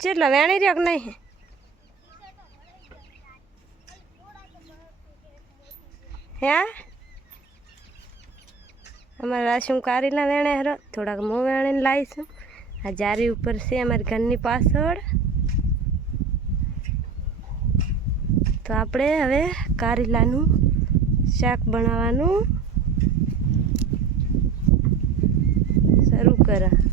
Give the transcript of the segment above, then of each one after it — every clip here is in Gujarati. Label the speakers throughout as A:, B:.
A: ચેટલા વેણી રહ્યો કે નહીં? હે? અમારે રાશું કારીલા વેણે હરો. થોડાક મોં વેણીને લાવીશું આ જારી ઉપર છે અમારી ઘરની પાછળ. તો આપણે હવે કારીલાનું શાક બનાવવાનું શરૂ કરા.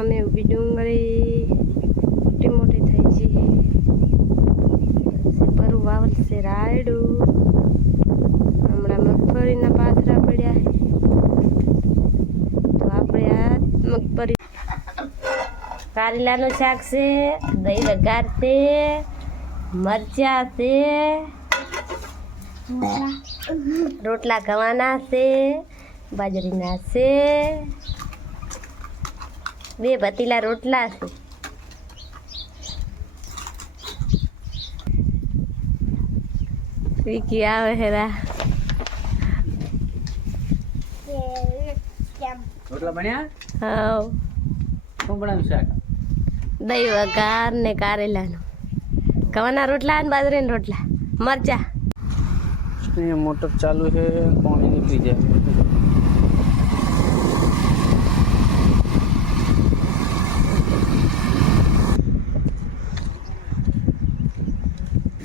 A: અમે ઊભી ડુંગળી મોટી મોટી થઈ છે. પરું વાવલ છે રાયડું. હમણાં મગફળીના પાથરા પડ્યા તો આપણે આ મગફળી કારેલાનું શાક છે, દહીં વઘાર છે, મરચા છે, રોટલા ગવાના છે, બાજરીના છે બે પતીલા રોટલા છે. વિકી આવે હેરા
B: રોટલા બન્યા?
A: હાવ
B: શું બનાવ્યું શાક?
A: દહીં વઘાર ને કારેલાનું. ગવાના રોટલા ને બાજરીના રોટલા. મરચા.
B: મોટર ચાલુ છે? પાણી નીકળી જાય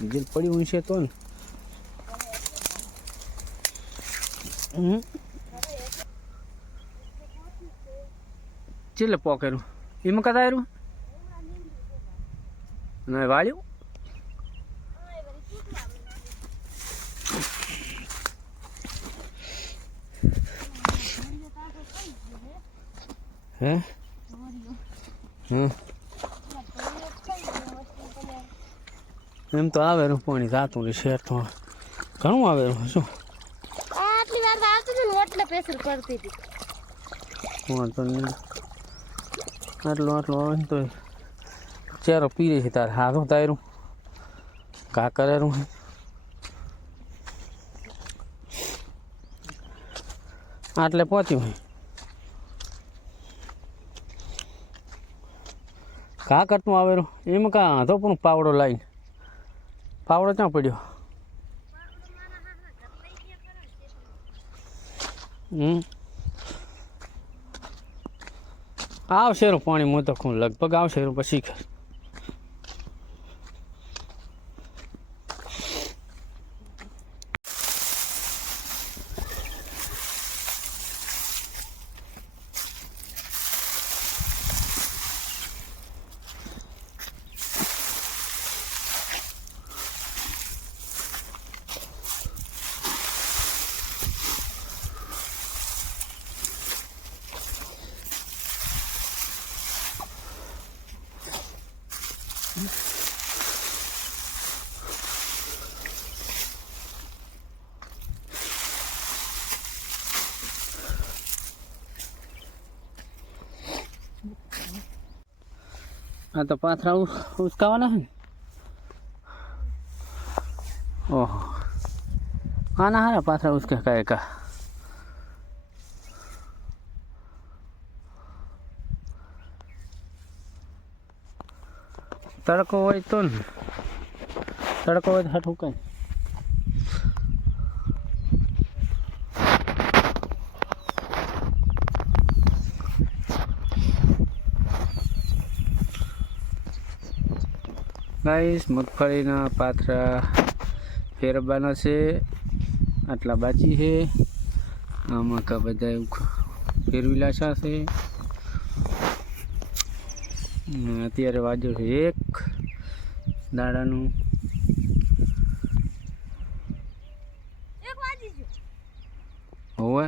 B: ડીઝલ પડ્યું છે તો ને. ચેલે પોકેરું એમાં કદા આવ્યું અને વાળ્યું? હે? હમ. એમ તો આવે પાણી જાતું રહે શેર તો ઘણું આવેલું શું?
A: આટલી વાર આવતું હતી ને એટલે પેસર કરતી હતી.
B: વાંધો નહીં. આટલું આટલું આવે ને તો ચારો પીરે છે તારે. હાથું તાર્યું કા કરેલું આટલે પહોંચ્યું હોય કા કરતું આવેલું? એમ કાં હતો પણ પાવડો લાવીને પાવડો ક્યાં પડ્યો? હમ. આવશે પાણી હું તો લગભગ આવશે પછી ખર આ તો પાથરા ઉચકાવાના છે ને? ઓહો. આના હારા પાથરા ઉચકે કાંઈ કા? તડકો હોય તો ને. તડકો હોય તો હઠું કઈ. ગાઈસ મગફળીના પાથરા ફેરવવાના છે. આટલા બાકી છે. આમાં કા બધા ફેરવી લાશા છે. અત્યારે વાજ્યો છે એક દાડાનું. હોવે.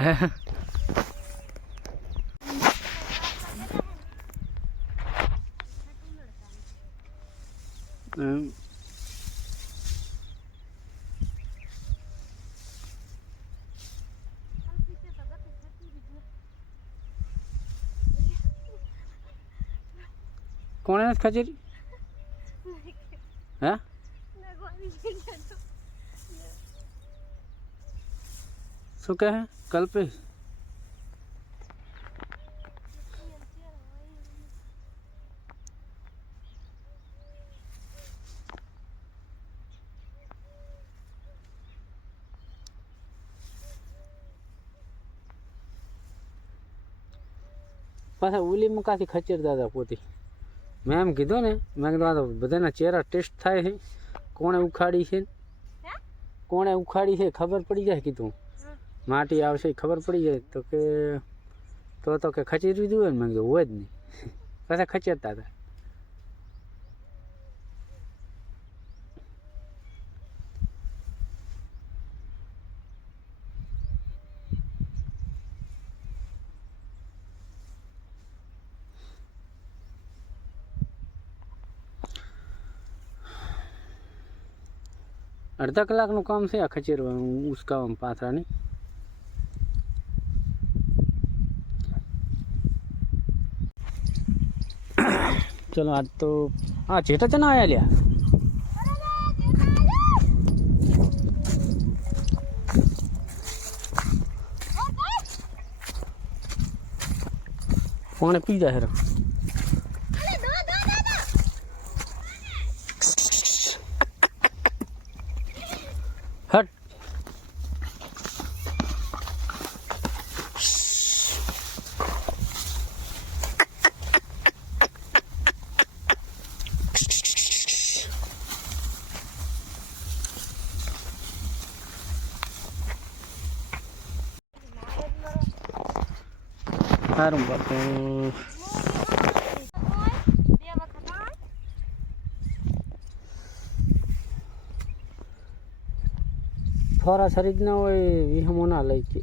B: હે એમ કોણે નથી ખચેરી? હે? શું કહે? કલ્પેશ. પાછા ઉલી મુકાથી ખચેરતા હતા પોતે. મેં એમ કીધું ને મેં કીધું આ તો બધાના ચહેરા ટેસ્ટ થાય છે. કોણે ઉખાડી છે? કોણે ઉખાડી છે? ખબર પડી જાય કીધું. માટી આવશે ખબર પડી જાય. તો કે તો તો કે ખચેરી દીધું હોય ને? મેં કીધું હોય જ નહીં. પાછા ખચેરતા હતા. અડધા કલાકનું કામ છે આ ખચેરવાનું ઉસકાવામાં પાથરાની. ચલો, આજ તો હા જેઠા ચના આવ્યા લ્યા. પાણી પી જાય સારું બાપુ થોડા શરીર ના હોય વિહમો ના લઈ કે.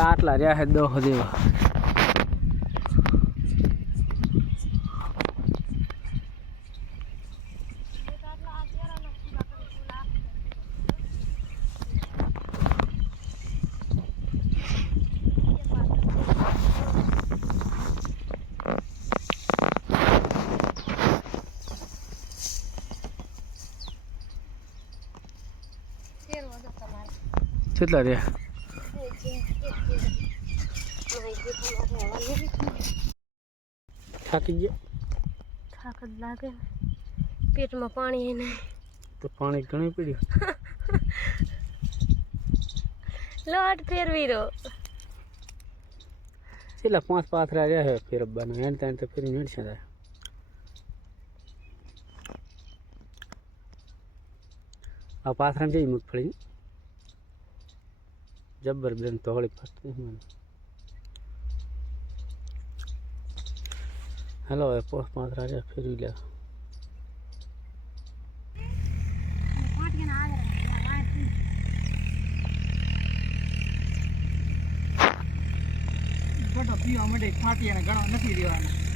B: આટલા રહ્યા છે દહ જેવા. કેટલા રહ્યા? થાકી ગયા?
A: થાક જ લાગે પેટમાં પાણી એને.
B: તો પાણી ઘણી પીડ્યું.
A: લોટ ફેરવી રહ્યો
B: છેલ્લા પાંચ પાથરા રહ્યા છે ફેરવવાના? એને ત્યાં તો ફેરી મેળશે તારે આ પાથરા જઈ મગફળી જબ્બર બેન તોળી ફરતી મને. હેલો એ પોસ્ટ પાંચ રાજા ફેરવી લે.
C: ફાટી અને ઘણો નથી દેવાના.